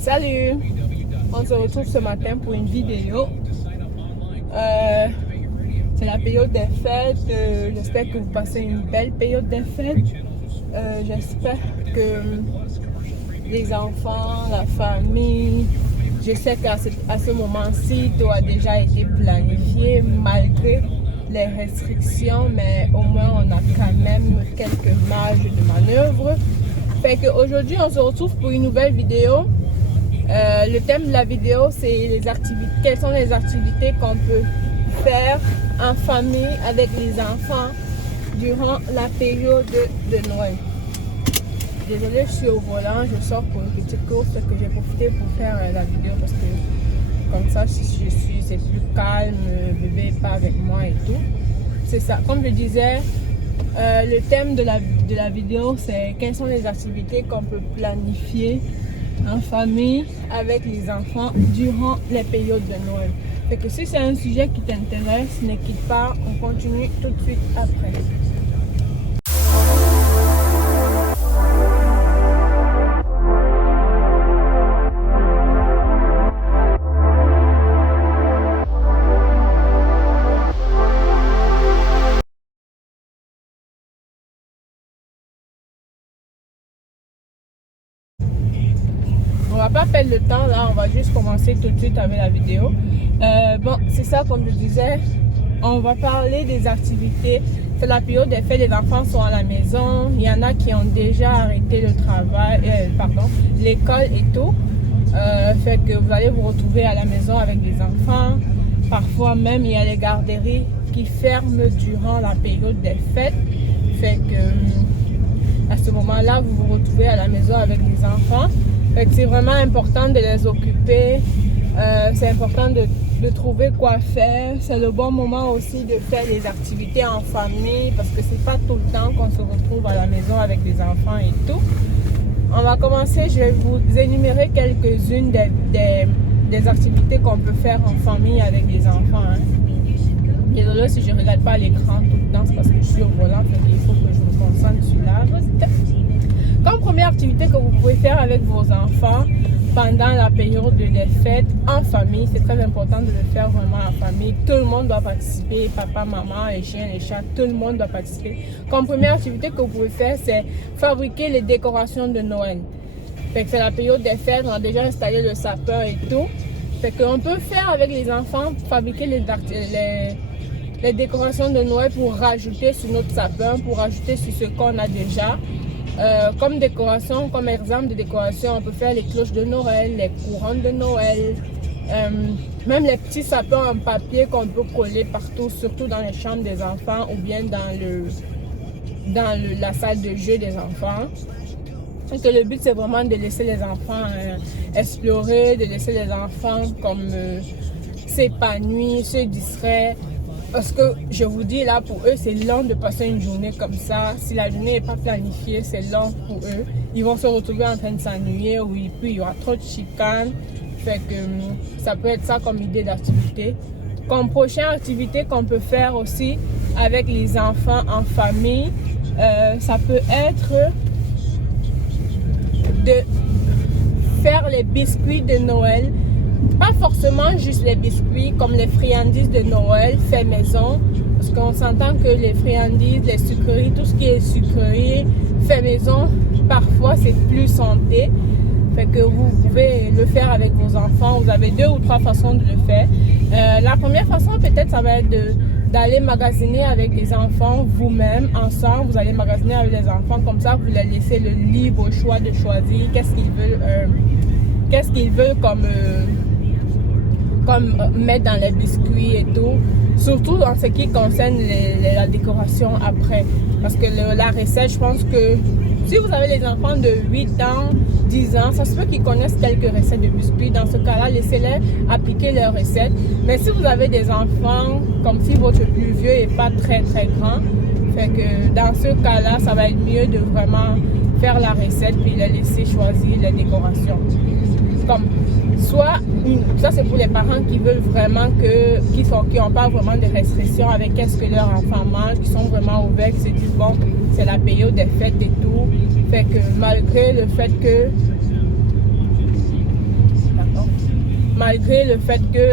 Salut! On se retrouve ce matin pour une vidéo. C'est la période des fêtes. J'espère que vous passez une belle période des fêtes. J'espère que les enfants, la famille, je sais qu'à ce moment-ci, tout a déjà été planifié malgré les restrictions, mais au moins on a quand même quelques marges de manœuvre. Fait qu'aujourd'hui on se retrouve pour une nouvelle vidéo. Le thème de la vidéo, c'est les activités. Quelles sont les activités qu'on peut faire en famille avec les enfants durant la période de Noël. Désolée, je suis au volant, je sors pour une petite course que j'ai profité pour faire la vidéo parce que comme ça, si je suis, c'est plus calme, le bébé n'est pas avec moi et tout. C'est ça. Comme je disais, le thème de la vidéo, c'est quelles sont les activités qu'on peut planifier en famille avec les enfants durant les périodes de Noël. Fait que si c'est un sujet qui t'intéresse, ne quitte pas, on continue tout de suite après. On va pas perdre le temps là, on va juste commencer tout de suite avec la vidéo. Bon, c'est ça, comme je disais, on va parler des activités. C'est la période des fêtes, les enfants sont à la maison. Il y en a qui ont déjà arrêté le travail, l'école et tout. Fait que vous allez vous retrouver à la maison avec les enfants. Parfois même, il y a les garderies qui ferment durant la période des fêtes. Fait que à ce moment-là, vous vous retrouvez à la maison avec les enfants. C'est vraiment important de les occuper, c'est important de trouver quoi faire. C'est le bon moment aussi de faire des activités en famille parce que c'est pas tout le temps qu'on se retrouve à la maison avec les enfants et tout. On va commencer, je vais vous énumérer quelques-unes des activités qu'on peut faire en famille avec les enfants. Désolée si je ne regarde pas l'écran tout le temps, c'est parce que je suis au volant, il faut que je me concentre sur la route. Comme première activité que vous pouvez faire avec vos enfants pendant la période des fêtes en famille, c'est très important de le faire vraiment en famille. Tout le monde doit participer, papa, maman, les chiens, les chats, tout le monde doit participer. Comme première activité que vous pouvez faire, c'est fabriquer les décorations de Noël. C'est la période des fêtes, on a déjà installé le sapin et tout. Fait qu'on peut faire avec les enfants, fabriquer les décorations de Noël pour rajouter sur notre sapin, pour rajouter sur ce qu'on a déjà. Comme décoration, comme exemple de décoration, on peut faire les cloches de Noël, les couronnes de Noël, même les petits sapins en papier qu'on peut coller partout, surtout dans les chambres des enfants ou bien dans la salle de jeu des enfants. Donc, le but c'est vraiment de laisser les enfants explorer, de laisser les enfants comme s'épanouir, se distraire. Parce que je vous dis là, pour eux, c'est long de passer une journée comme ça. Si la journée n'est pas planifiée, c'est long pour eux. Ils vont se retrouver en train de s'ennuyer, oui, puis il y aura trop de chicanes. Fait que ça peut être ça comme idée d'activité. Comme prochaine activité qu'on peut faire aussi avec les enfants en famille, ça peut être de faire les biscuits de Noël. Pas forcément juste les biscuits comme les friandises de Noël fait maison, parce qu'on s'entend que les friandises, les sucreries, tout ce qui est sucrerie fait maison, parfois c'est plus santé. Fait que vous pouvez le faire avec vos enfants. Vous avez 2 ou 3 façons de le faire. La première façon peut-être ça va être d'aller magasiner avec les enfants vous-même, ensemble. Vous allez magasiner avec les enfants, comme ça vous leur laissez le libre choix de choisir qu'est-ce qu'ils veulent comme mettre dans les biscuits et tout, surtout en ce qui concerne la décoration après, parce que la recette, je pense que si vous avez les enfants de 8 ans, 10 ans, ça se peut qu'ils connaissent quelques recettes de biscuits. Dans ce cas-là, laissez-les appliquer leurs recettes. Mais si vous avez des enfants, comme si votre plus vieux n'est pas très très grand, fait que dans ce cas-là, ça va être mieux de vraiment faire la recette puis les laisser choisir les décorations. Comme soit, ça c'est pour les parents qui veulent vraiment qui n'ont pas vraiment de restrictions avec qu'est-ce que leur enfant mange, qui sont vraiment ouverts, qui se disent bon, c'est la période des fêtes et tout. Fait que malgré le fait que malgré le fait que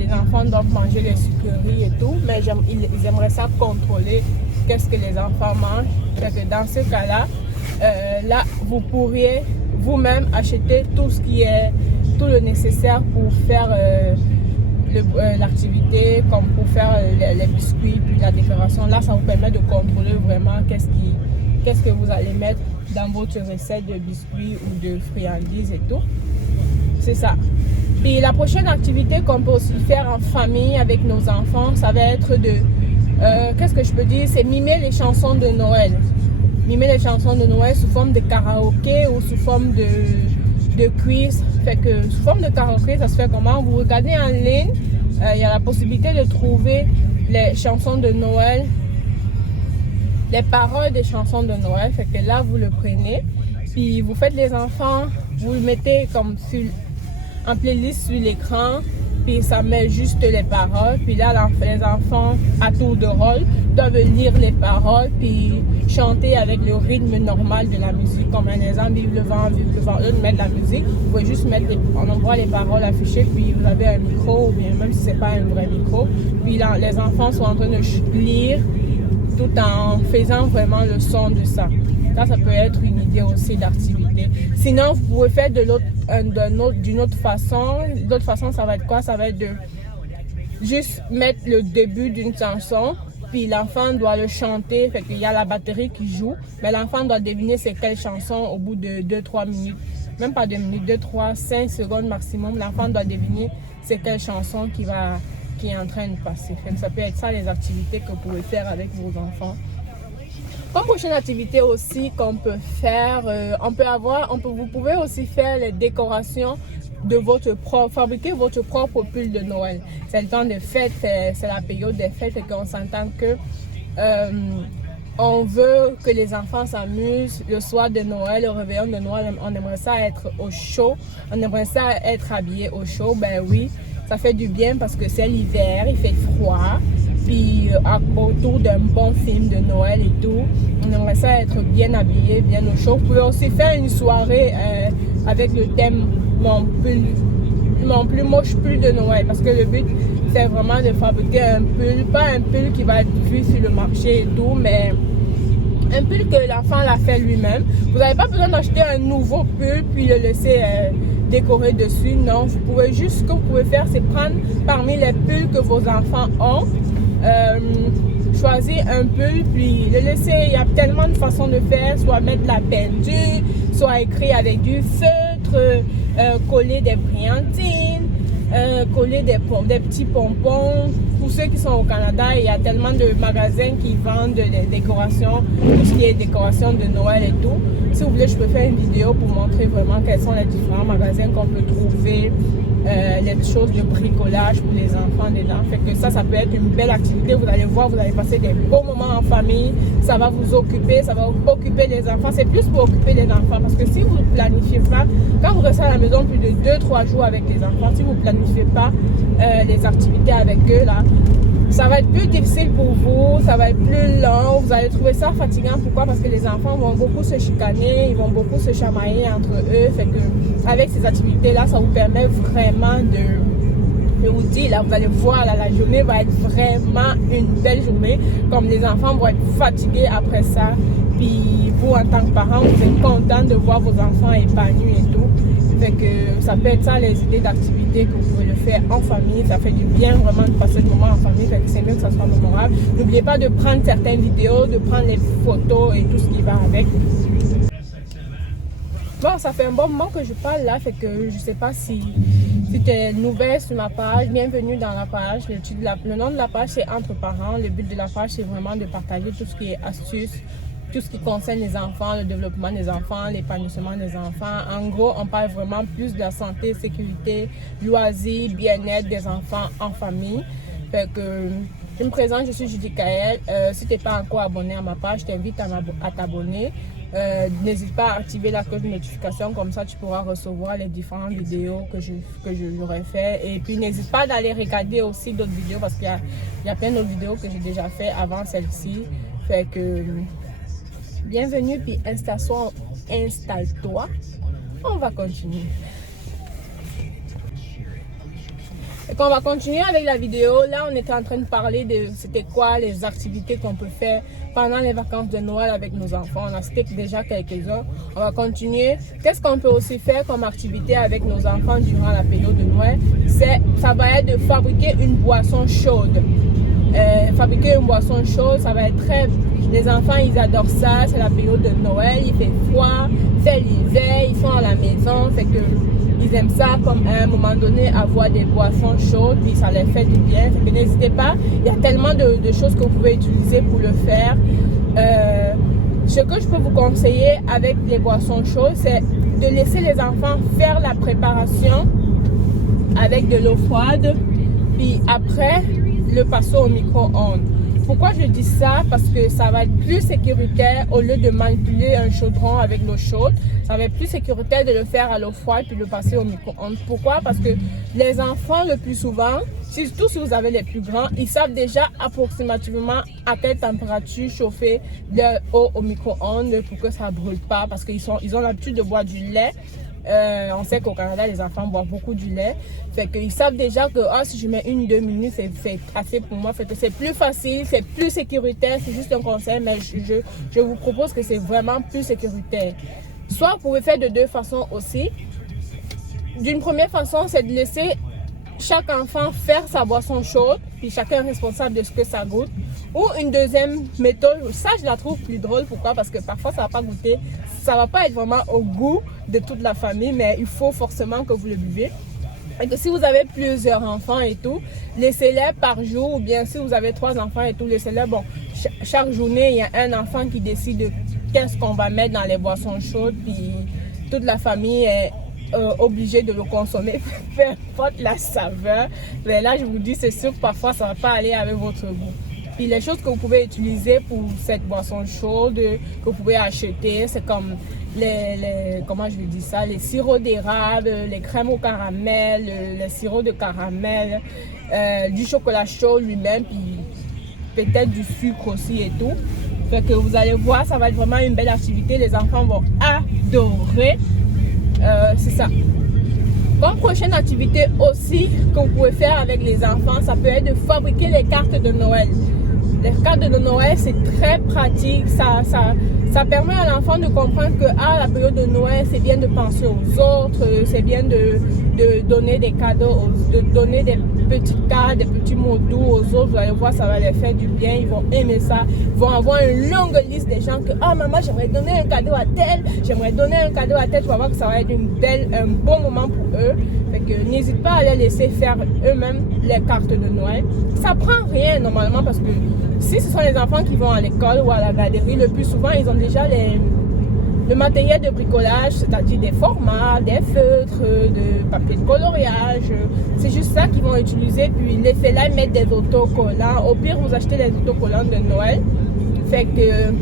les enfants doivent manger les sucreries et tout, mais ils aimeraient ça contrôler qu'est-ce que les enfants mangent. Fait que dans ce cas-là, là, vous pourriez vous-même acheter tout le nécessaire pour faire l'activité, comme pour faire les biscuits, puis la décoration. Là, ça vous permet de contrôler vraiment qu'est-ce que vous allez mettre dans votre recette de biscuits ou de friandises et tout. C'est ça. Puis la prochaine activité qu'on peut aussi faire en famille avec nos enfants, ça va être de, qu'est-ce que je peux dire, c'est mimer les chansons de Noël. Mimer les chansons de Noël sous forme de karaoké ou sous forme de quiz. Fait que sous forme de karaoké, ça se fait comment? Vous regardez en ligne, il y a la possibilité de trouver les chansons de Noël, les paroles des chansons de Noël. Fait que là, vous le prenez, puis vous faites les enfants, vous le mettez comme en playlist sur l'écran, puis ça met juste les paroles. Puis là, les enfants, à tour de rôle, doivent lire les paroles, puis chanter avec le rythme normal de la musique. Comme un exemple, vive le vent, au lieu de mettre la musique, vous pouvez juste mettre, on envoie les paroles affichées, puis vous avez un micro, ou bien même si c'est pas un vrai micro. Puis là, les enfants sont en train de lire, tout en faisant vraiment le son de ça. Ça peut être une idée aussi d'activité. Sinon, vous pouvez faire d'une autre façon. L'autre façon, ça va être quoi? Ça va être de juste mettre le début d'une chanson, puis l'enfant doit le chanter. Fait qu'il y a la batterie qui joue, mais l'enfant doit deviner c'est quelle chanson au bout de 2-3 minutes. Même pas 2 minutes, 2, 3, 5 secondes maximum. L'enfant doit deviner c'est quelle chanson qui est en train de passer. Fait que ça peut être ça les activités que vous pouvez faire avec vos enfants. Comme prochaine activité aussi qu'on peut faire, vous pouvez aussi faire les décorations de fabriquer votre propre pull de Noël. C'est le temps de fête, c'est la période des fêtes et qu'on s'entend que on veut que les enfants s'amusent le soir de Noël, au réveillon de Noël. On aimerait ça être au chaud, on aimerait ça être habillé au chaud. Ben oui, ça fait du bien parce que c'est l'hiver, il fait froid. Puis autour d'un bon film de Noël et tout, on aimerait ça être bien habillé, bien au chaud. Vous pouvez aussi faire une soirée avec le thème mon plus moche pull de Noël, parce que le but c'est vraiment de fabriquer un pull, pas un pull qui va être vu sur le marché et tout, mais un pull que l'enfant l'a fait lui-même. Vous n'avez pas besoin d'acheter un nouveau pull puis le laisser décorer dessus. Non, vous pouvez juste, ce que vous pouvez faire, c'est prendre parmi les pulls que vos enfants ont, choisir un pull puis le laisser. Il y a tellement de façons de faire, soit mettre de la peinture, soit écrire avec du feutre, coller des brillantines, coller des petits pompons. Pour ceux qui sont au Canada, il y a tellement de magasins qui vendent des décorations, tout ce qui est décoration de Noël et tout. Si vous voulez, je peux faire une vidéo pour montrer vraiment quels sont les différents magasins qu'on peut trouver, les choses de bricolage pour les enfants dedans. Fait que ça peut être une belle activité. Vous allez voir, vous allez passer des beaux moments en famille. Ça va vous occuper, ça va occuper les enfants. C'est plus pour occuper les enfants, parce que si vous ne planifiez pas, quand vous restez à la maison plus de 2-3 jours avec les enfants, si vous ne planifiez pas les activités avec eux, là, ça va être plus difficile pour vous, ça va être plus lent, vous allez trouver ça fatigant. Pourquoi? Parce que les enfants vont beaucoup se chicaner, ils vont beaucoup se chamailler entre eux. Fait que avec ces activités-là, ça vous permet vraiment de vous dire, là, vous allez voir, là, la journée va être vraiment une belle journée. Comme les enfants vont être fatigués après ça, puis vous, en tant que parents, vous êtes content de voir vos enfants épanouis et tout. Fait que ça peut être ça les idées d'activités que vous pouvez le faire en famille. Ça fait du bien vraiment de passer le moment en famille. Fait que c'est mieux que ça soit mémorable. N'oubliez pas de prendre certaines vidéos, de prendre les photos et tout ce qui va avec. Bon, ça fait un bon moment que je parle là. Fait que je sais pas si tu es nouvelle sur ma page. Bienvenue dans la page. Le nom de la page c'est Entre Parents. Le but de la page c'est vraiment de partager tout ce qui est astuces, tout ce qui concerne les enfants, le développement des enfants, l'épanouissement des enfants. En gros, on parle vraiment plus de la santé, sécurité, loisirs, bien-être des enfants en famille. Fait que je me présente, je suis Judy Kael. Si tu n'es pas encore abonné à ma page, je t'invite à t'abonner. N'hésite pas à activer la cloche de notification, comme ça tu pourras recevoir les différentes vidéos que j'aurai fait. Et puis n'hésite pas d'aller regarder aussi d'autres vidéos, parce qu'il y a plein d'autres vidéos que j'ai déjà fait avant celle-ci. Fait que bienvenue, puis installe-toi. On va continuer. Et qu'on va continuer avec la vidéo. Là, on était en train de parler de c'était quoi les activités qu'on peut faire pendant les vacances de Noël avec nos enfants. On a cité déjà quelques-uns. On va continuer. Qu'est-ce qu'on peut aussi faire comme activité avec nos enfants durant la période de Noël? Ça va être de fabriquer une boisson chaude. Fabriquer une boisson chaude, ça va être très... Les enfants, ils adorent ça. C'est la période de Noël. Il fait froid, c'est l'hiver, ils sont à la maison. Fait que ils aiment ça comme à un moment donné avoir des boissons chaudes, puis ça les fait du bien. Fait que n'hésitez pas, il y a tellement de choses que vous pouvez utiliser pour le faire. Ce que je peux vous conseiller avec les boissons chaudes, c'est de laisser les enfants faire la préparation avec de l'eau froide, puis après le passer au micro-ondes. Pourquoi je dis ça? Parce que ça va être plus sécuritaire au lieu de manipuler un chaudron avec l'eau chaude. Ça va être plus sécuritaire de le faire à l'eau froide puis de le passer au micro-ondes. Pourquoi? Parce que les enfants, le plus souvent, surtout si vous avez les plus grands, ils savent déjà approximativement à quelle température chauffer leur eau au micro-ondes pour que ça ne brûle pas. Parce qu'ils ont l'habitude de boire du lait. On sait qu'au Canada, les enfants boivent beaucoup du lait. Fait qu'ils savent déjà que si je mets 1-2 minutes, c'est assez pour moi. Fait que c'est plus facile, c'est plus sécuritaire. C'est juste un conseil, mais je vous propose que c'est vraiment plus sécuritaire. Soit vous pouvez faire de deux façons aussi. D'une première façon, c'est de laisser chaque enfant faire sa boisson chaude, puis chacun est responsable de ce que ça goûte. Ou une deuxième méthode, ça je la trouve plus drôle. Pourquoi? Parce que parfois ça va pas goûter, ça va pas être vraiment au goût de toute la famille, mais il faut forcément que vous le buvez. Et que si vous avez plusieurs enfants et tout, laissez-les par jour, ou bien si vous avez 3 enfants et tout, laissez-les, bon, chaque journée, il y a un enfant qui décide de qu'est-ce qu'on va mettre dans les boissons chaudes, puis toute la famille est obligé de le consommer, peu importe la saveur. Mais là, je vous dis, c'est sûr que parfois, ça ne va pas aller avec votre goût. Puis les choses que vous pouvez utiliser pour cette boisson chaude, que vous pouvez acheter, c'est comme comment je vais dire ça, les sirops d'érable, les crèmes au caramel, les sirops de caramel, du chocolat chaud lui-même, puis peut-être du sucre aussi et tout. Fait que vous allez voir, ça va être vraiment une belle activité. Les enfants vont adorer. C'est ça. Comme prochaine activité aussi que vous pouvez faire avec les enfants, ça peut être de fabriquer les cartes de Noël. Les cartes de Noël, c'est très pratique. Ça permet à l'enfant de comprendre que la période de Noël, c'est bien de penser aux autres, c'est bien de donner des cadeaux, de donner des petites cartes, des petits mots doux aux autres. Vous allez voir, ça va les faire du bien. Ils vont aimer ça. Ils vont avoir une longue liste des gens que maman, j'aimerais donner un cadeau à tel, j'aimerais donner un cadeau à tel. Tu vas voir que ça va être un bon moment pour eux. Fait que n'hésite pas à les laisser faire eux-mêmes les cartes de Noël. Ça prend rien normalement parce que si ce sont les enfants qui vont à l'école ou à la garderie, le plus souvent ils ont déjà le matériel de bricolage, c'est-à-dire des formats, des feutres, de papier de coloriage. C'est juste ça qu'ils vont utiliser. Puis les faits là, ils mettent des autocollants. Au pire, vous achetez les autocollants de Noël. Fait que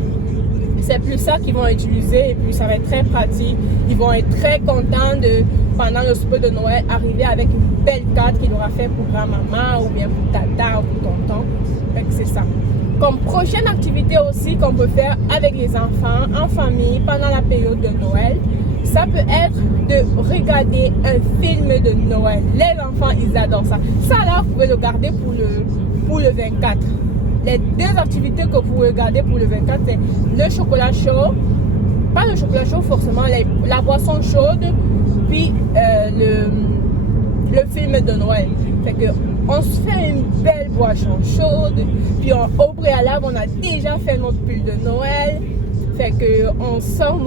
c'est plus ça qu'ils vont utiliser et puis ça va être très pratique. Ils vont être très contents de, pendant le souper de Noël, arriver avec une belle carte qu'il aura fait pour grand-maman ou bien pour tata ou pour tonton. Fait que c'est ça. Comme prochaine activité aussi qu'on peut faire avec les enfants, en famille, pendant la période de Noël, ça peut être de regarder un film de Noël. Les enfants, ils adorent ça. Ça là, vous pouvez le garder pour le 24. Les deux activités que vous pouvez regarder pour le 24, c'est le chocolat chaud, pas le chocolat chaud forcément, la boisson chaude, puis le film de Noël. Fait que on se fait une belle boisson chaude, puis au préalable, on a déjà fait notre pull de Noël. Fait que on sort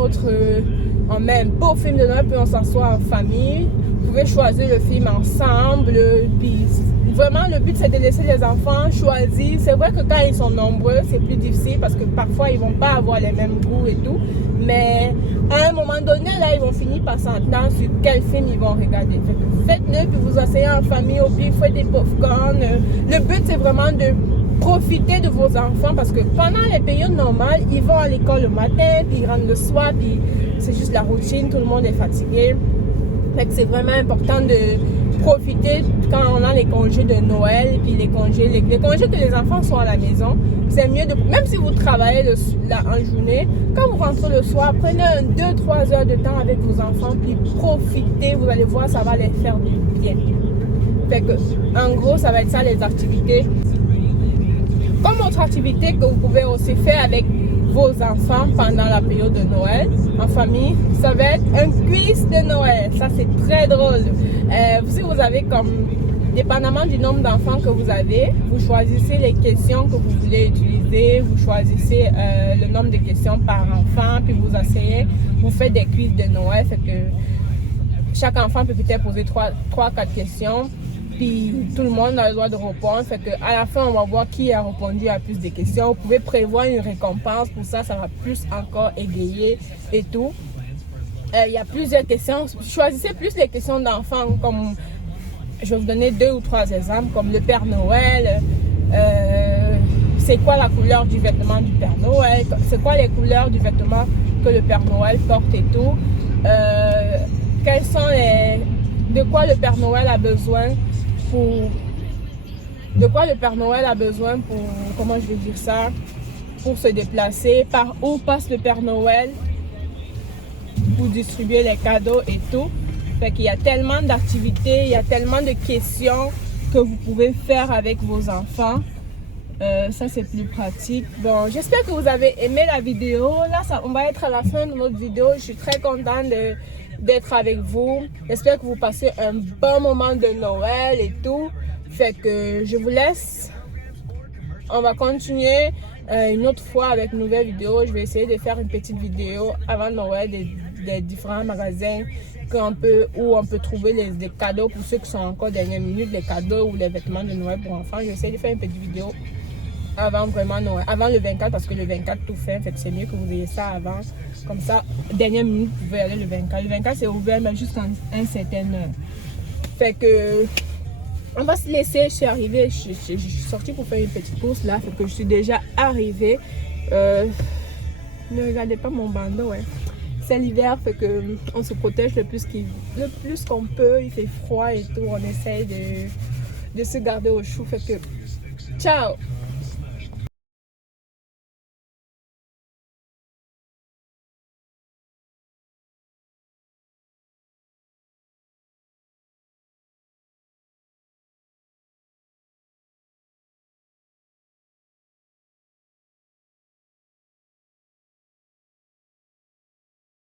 on met un beau film de Noël, puis on s'assoit en famille. Vous pouvez choisir le film ensemble, puis vraiment, le but, c'est de laisser les enfants choisir. C'est vrai que quand ils sont nombreux, c'est plus difficile parce que parfois, ils ne vont pas avoir les mêmes goûts et tout. Mais à un moment donné, là, ils vont finir par s'entendre sur quel film ils vont regarder. Faites-le, puis vous asseyez en famille, au pire, faites des popcorn. Le but, c'est vraiment de profiter de vos enfants parce que pendant les périodes normales, ils vont à l'école le matin, puis ils rentrent le soir, puis c'est juste la routine, tout le monde est fatigué. Fait que c'est vraiment important de profiter quand on a les congés de Noël et puis les congés que les enfants sont à la maison. C'est mieux même si vous travaillez en journée, quand vous rentrez le soir, prenez 2-3 heures de temps avec vos enfants puis profitez, vous allez voir, ça va les faire du bien. Fait que, en gros, ça va être ça les activités. Comme autre activité que vous pouvez aussi faire avec vos enfants pendant la période de Noël en famille, ça va être un quiz de Noël. Ça, c'est très drôle. Si vous avez comme, dépendamment du nombre d'enfants que vous avez, vous choisissez les questions que vous voulez utiliser, vous choisissez le nombre de questions par enfant, puis vous asseyez, vous faites des quiz de Noël. Fait que chaque enfant peut peut-être poser 3-4 questions. Puis tout le monde a le droit de répondre. Fait que à la fin, on va voir qui a répondu à plus de questions. Vous pouvez prévoir une récompense pour ça, ça va plus encore égayer et tout. Il y a plusieurs questions. Choisissez plus les questions d'enfants. Comme je vais vous donner 2 ou 3 exemples, comme le Père Noël. C'est quoi la couleur du vêtement du Père Noël? C'est quoi les couleurs du vêtement que le Père Noël porte et tout? Quels sont de quoi le Père Noël a besoin pour comment je vais dire ça, pour se déplacer, par où passe le Père Noël pour distribuer les cadeaux et tout. Fait qu'il y a tellement d'activités, il y a tellement de questions que vous pouvez faire avec vos enfants. Ça c'est plus pratique. Bon, j'espère que vous avez aimé la vidéo. Là, on va être à la fin de notre vidéo. Je suis très contente d'être avec vous. J'espère que vous passez un bon moment de Noël et tout. Fait que je vous laisse. On va continuer une autre fois avec une nouvelle vidéo. Je vais essayer de faire une petite vidéo avant Noël des différents magasins où on peut trouver des cadeaux pour ceux qui sont encore dernière minute, les cadeaux ou les vêtements de Noël pour enfants. Je vais essayer de faire une petite vidéo avant vraiment Noël, avant le 24, parce que le 24 tout fait. Fait que c'est mieux que vous ayez ça avant. Comme ça, dernière minute, vous pouvez aller le 24. Le 24 c'est ouvert mais jusqu'à une certaine heure. Fait que on va se laisser. Je suis arrivée, je suis sortie pour faire une petite course là. Fait que je suis déjà arrivée. Ne regardez pas mon bandeau, hein. C'est l'hiver, fait que on se protège le plus qu'on peut. Il fait froid et tout. On essaye de se garder au chaud. Fait que ciao.